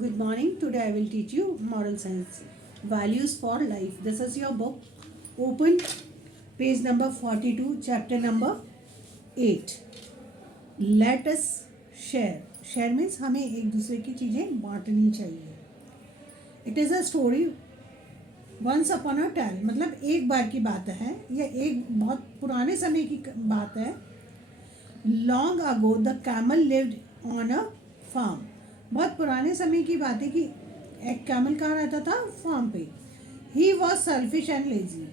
Good morning. Today I will teach you moral science. Values for life. This is your book. Open page number 42, chapter number 8. Let us share. Share means हमें एक दूसरे की चीज़ें बांटनी चाहिए. It is a story. Once upon a time मतलब एक बार की बात है या एक बहुत पुराने समय की बात है. Long ago the camel lived on a farm. बहुत पुराने समय की बात है कि एक कैमल कहाँ रहता था, फार्म पे. He was selfish and lazy.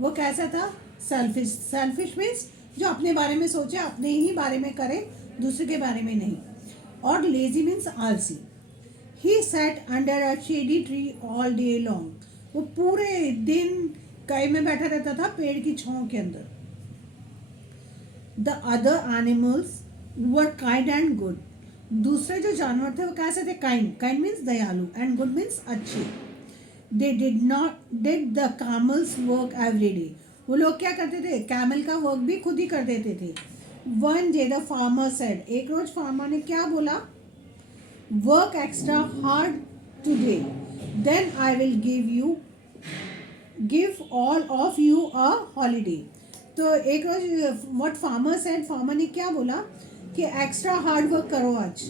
वो कैसा था, सेल्फिश. सेल्फिश मीन्स जो अपने बारे में सोचे, अपने ही बारे में करे, दूसरे के बारे में नहीं. और लेजी मीन्स आलसी. He sat under a shady tree all day long. वो पूरे दिन कई में बैठा रहता था, पेड़ की छांव के अंदर. The other animals were kind and good. दूसरे जो जानवर थे वो कैसे थे, काइंड. काइंड मीन्स दयालु एंड गुड मीन्स अच्छे. They did the camels work every day. वो लोग क्या करते थे, कैमल का वर्क भी खुद ही कर देते थे. One day the farmer said. एक रोज फार्मर ने क्या बोला, work extra hard today then I will give all of you a holiday. तो एक रोज व्हाट फार्मर सेड, फार्मर ने क्या बोला कि एक्स्ट्रा हार्ड वर्क करो आज,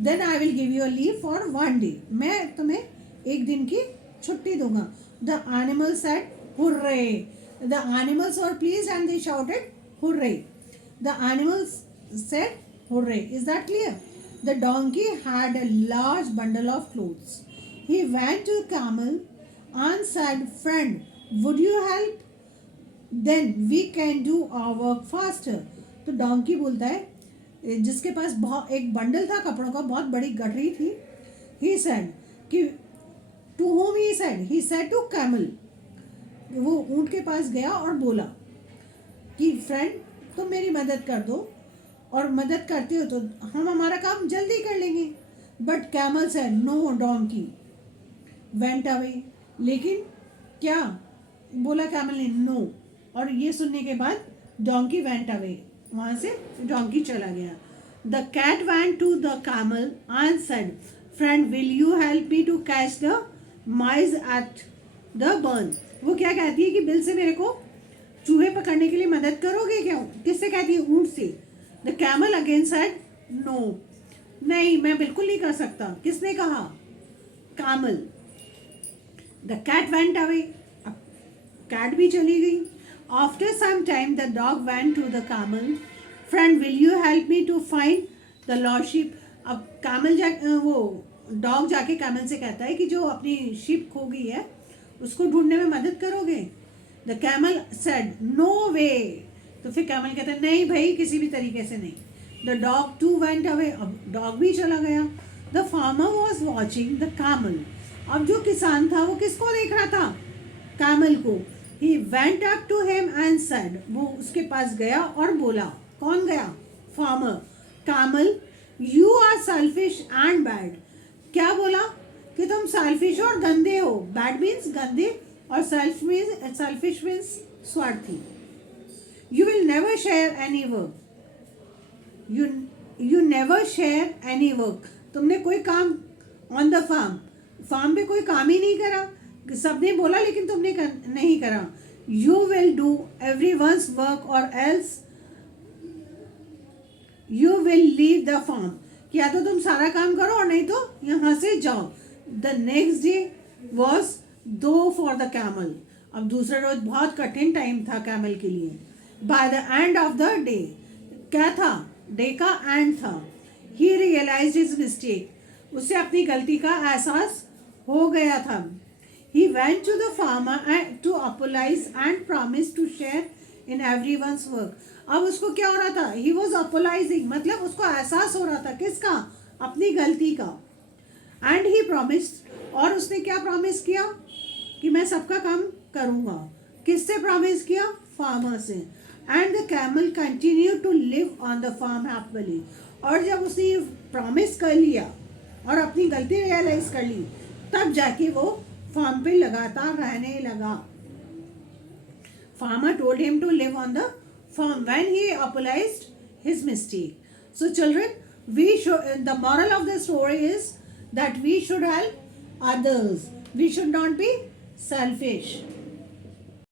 then I will give you a leave for one day. मैं तुम्हें एक दिन की छुट्टी दूंगा. The animal said hurray. The animals were pleased and they shouted hurray. The animals said hurray. Is that clear? The donkey had a large bundle of clothes. He went to camel and said, friend, would you help? Then we can do our work faster. तो donkey बोलता है, जिसके पास बहुत एक bundle था कपड़ों का, बहुत बड़ी गठरी थी. ही सेड कि to whom he said to camel. वो ऊंट के पास गया और बोला कि फ्रेंड तुम मेरी मदद कर दो, और मदद करते हो तो हम हमारा काम जल्दी कर लेंगे. But camel said no. Donkey went away. लेकिन क्या बोला कैमल ने, नो. और ये सुनने के बाद डोंकी वेंट अवे. वहाँ से डोंकी चला गया. The cat went to the camel and said, friend will you help me to catch the mice at the barn. वो क्या कहती है कि बिल से मेरे को चूहे पकड़ने के लिए मदद करोगे क्या. किससे कहती है, ऊंट से. The camel again said no. नहीं, मैं बिल्कुल नहीं कर सकता. किसने कहा, camel. The cat went away. अब कैट भी चली गई. After some time the dog went to the camel, friend will you help me to find the lost sheep. अब कैमल वो डॉग जाके कैमल से कहता है कि जो अपनी शिप खो गई है उसको ढूंढने में मदद करोगे. द कैमल सेड नो वे. तो फिर कैमल कहता है नहीं भाई, किसी भी तरीके से नहीं. The dog too went away. अब डॉग भी चला गया. The farmer was watching the camel. अब जो किसान था वो किसको देख रहा था, कैमल को. He went up to him and said. वो उसके पास गया और बोला. कौन गया, farmer. Camel you are selfish and bad. क्या बोला कि तुम सेल्फिश और गंदे हो. बैड मीन्स गंदे और सेल्फिश मीन्स स्वार्थी. You will never share any work. You never share any work. तुमने कोई काम ऑन द फार्म पे कोई काम ही नहीं करा. सबने बोला लेकिन तुमने नहीं करा. You will do everyone's work or else you will leave the farm. या तो तुम सारा काम करो और नहीं तो यहाँ से जाओ. द नेक्स्ट डे वॉज दो फॉर द कैमल. अब दूसरा रोज बहुत कठिन टाइम था कैमल के लिए. By the end of the day. क्या था, डे का एंड था. ही रियलाइज्ड हिज मिस्टेक. उसे अपनी गलती का एहसास हो गया था. He went to the farmer and to apologize and promised to share in everyone's work. अब उसको क्या हो रहा था, he was apologizing, मतलब उसको एहसास हो रहा था किसका, अपनी गलती का. And he promised, और उसने क्या प्रॉमिस किया कि मैं सबका काम करूँगा. किससे प्रॉमिस किया, फार्मर से. And the camel continued to live on the farm happily. और जब उसने ये प्रॉमिस कर लिया और अपनी गलती रियलाइज कर ली, तब जाके वो फार्म पे लगातार रहने लगा. Farmer told him to live on the farm when he apologized his mistake. So children, the moral of the story is that we should help others. We should not be selfish.